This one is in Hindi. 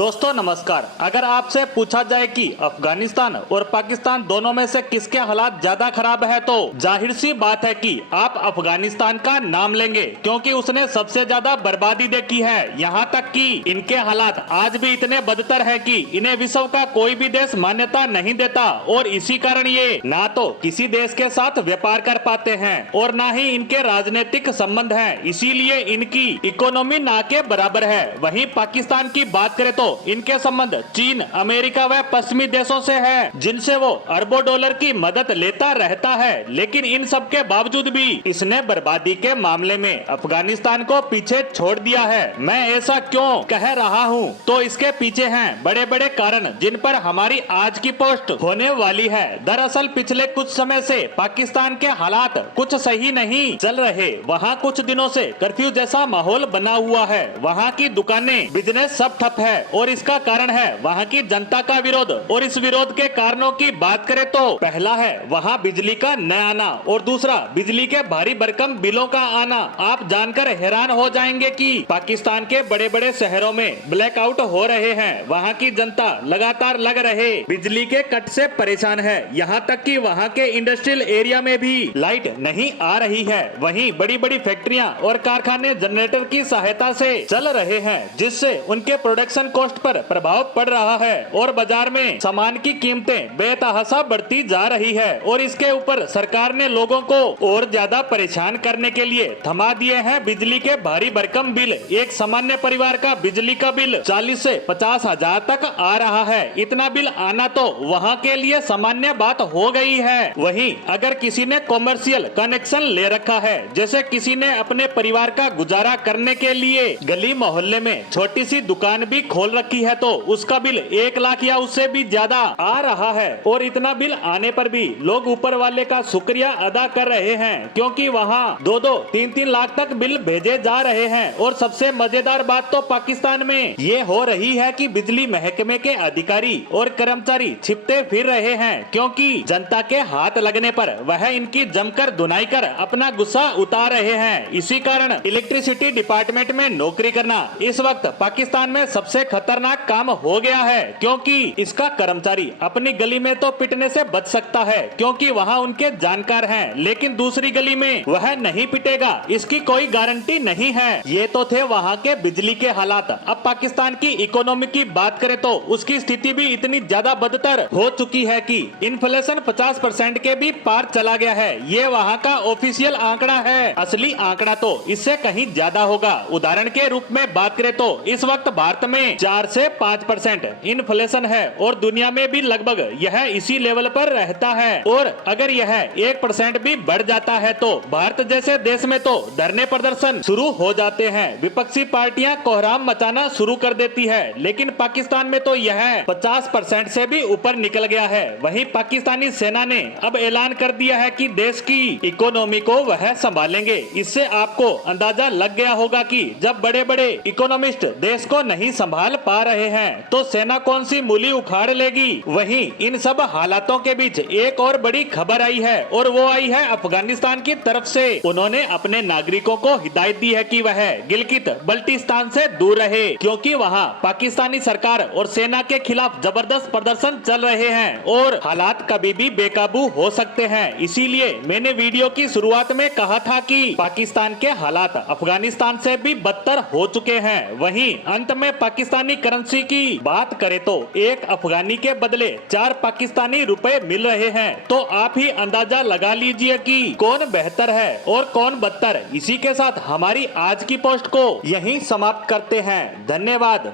दोस्तों नमस्कार। अगर आपसे पूछा जाए कि अफगानिस्तान और पाकिस्तान दोनों में से किसके हालात ज्यादा खराब है तो जाहिर सी बात है कि आप अफगानिस्तान का नाम लेंगे, क्योंकि उसने सबसे ज्यादा बर्बादी देखी है। यहाँ तक कि इनके हालात आज भी इतने बदतर है कि इन्हें विश्व का कोई भी देश मान्यता नहीं देता, और इसी कारण ये ना तो किसी देश के साथ व्यापार कर पाते हैं और ना ही इनके राजनीतिक संबंध हैं। इसीलिए इनकी इकोनॉमी ना के बराबर है। वहीं पाकिस्तान की बात करें तो इनके संबंध चीन, अमेरिका व पश्चिमी देशों से है, जिनसे वो अरबों डॉलर की मदद लेता रहता है। लेकिन इन सब के बावजूद भी इसने बर्बादी के मामले में अफगानिस्तान को पीछे छोड़ दिया है। मैं ऐसा क्यों कह रहा हूँ, तो इसके पीछे हैं बड़े बड़े कारण, जिन पर हमारी आज की पोस्ट होने वाली है। दरअसल पिछले कुछ समय से पाकिस्तान के हालात कुछ सही नहीं चल रहे। वहाँ कुछ दिनों से कर्फ्यू जैसा माहौल बना हुआ है। वहाँ की दुकानें, बिजनेस सब ठप है, और इसका कारण है वहाँ की जनता का विरोध। और इस विरोध के कारणों की बात करें तो पहला है वहाँ बिजली का न आना, और दूसरा बिजली के भारी भरकम बिलों का आना। आप जानकर हैरान हो जाएंगे कि पाकिस्तान के बड़े बड़े शहरों में ब्लैकआउट हो रहे हैं। वहाँ की जनता लगातार लग रहे बिजली के कट से परेशान है। यहाँ तक कि वहाँ के इंडस्ट्रियल एरिया में भी लाइट नहीं आ रही है। वहीं बड़ी बड़ी फैक्ट्रियाँ और कारखाने जनरेटर की सहायता से चल रहे हैं, जिससे उनके प्रोडक्शन कॉस्ट पर प्रभाव पड़ रहा है और बाजार में सामान की कीमतें बेतहाशा बढ़ती जा रही है। और इसके ऊपर सरकार ने लोगों को और ज्यादा परेशान करने के लिए थमा दिए हैं बिजली के भारी भरकम बिल। एक सामान्य परिवार का बिजली का बिल 40 से 50 हजार तक आ रहा है। इतना बिल आना तो वहाँ के लिए सामान्य बात हो गई है। वहीं अगर किसी ने कॉमर्शियल कनेक्शन ले रखा है, जैसे किसी ने अपने परिवार का गुजारा करने के लिए गली मोहल्ले में छोटी सी दुकान भी खोल रखी है, तो उसका बिल 1 लाख या उससे भी ज्यादा आ रहा है। और इतना बिल आने पर भी लोग ऊपर वाले का शुक्रिया अदा कर रहे हैं, क्योंकि वहाँ 2-2, 3-3 लाख तक बिल भेजे जा रहे हैं। और सबसे मजेदार बात तो पाकिस्तान में ये हो रही है कि बिजली महकमे के अधिकारी और कर्मचारी छिपते फिर रहे हैं, क्योंकि जनता के हाथ लगने पर वह इनकी जमकर धुनाई कर अपना गुस्सा उतार रहे हैं। इसी कारण इलेक्ट्रिसिटी डिपार्टमेंट में नौकरी करना इस वक्त पाकिस्तान में सबसे खतरनाक काम हो गया है, क्योंकि इसका कर्मचारी अपनी गली में तो पिटने से बच सकता है, क्योंकि वहाँ उनके जानकार हैं, लेकिन दूसरी गली में वह नहीं पिटेगा, इसकी कोई गारंटी नहीं है। ये तो थे वहाँ के बिजली के हालात। अब पाकिस्तान की इकोनॉमी की बात करें तो उसकी स्थिति भी इतनी ज्यादा बदतर हो चुकी है कि इन्फ्लेशन 50% के भी पार चला गया है। ये वहाँ का ऑफिशियल आंकड़ा है। असली आंकड़ा तो इससे कहीं ज्यादा होगा। उदाहरण के रूप में बात करें तो इस वक्त भारत में 4 से 5% इन्फ्लेशन है, और दुनिया में भी लगभग यह इसी लेवल पर रहता है। और अगर यह 1% भी बढ़ जाता है तो भारत जैसे देश में तो धरने प्रदर्शन शुरू हो जाते हैं। विपक्षी पार्टियां कोहराम मचाना शुरू कर देती है। लेकिन पाकिस्तान में तो यह 50% से भी ऊपर निकल गया है। वहीं पाकिस्तानी सेना ने अब ऐलान कर दिया है कि देश की इकोनॉमी को वह संभालेंगे। इससे आपको अंदाजा लग गया होगा कि जब बड़े बड़े इकोनॉमिस्ट देश को नहीं संभाल पा रहे हैं तो सेना कौन सी मूली उखाड़ लेगी। वहीं इन सब हालातों के बीच एक और बड़ी खबर आई है, और वो आई है अफगानिस्तान की तरफ से। उन्होंने अपने नागरिकों को हिदायत दी है कि वह गिलगित बल्टिस्तान से दूर रहे, क्योंकि वहाँ पाकिस्तानी सरकार और सेना के खिलाफ जबरदस्त प्रदर्शन चल रहे हैं और हालात कभी भी बेकाबू हो सकते हैं। इसीलिए मैंने वीडियो की शुरुआत में कहा था कि पाकिस्तान के हालात अफगानिस्तान से भी बदतर हो चुके हैं। वहीं अंत में पाकिस्तानी करेंसी की बात करें तो एक अफगानी के बदले 4 पाकिस्तानी रुपए मिल रहे हैं। तो आप ही अंदाजा लगा लीजिए कि कौन बेहतर है और कौन बदतर। इसी के साथ हमारी आज की पोस्ट को यहीं समाप्त करते हैं। धन्यवाद।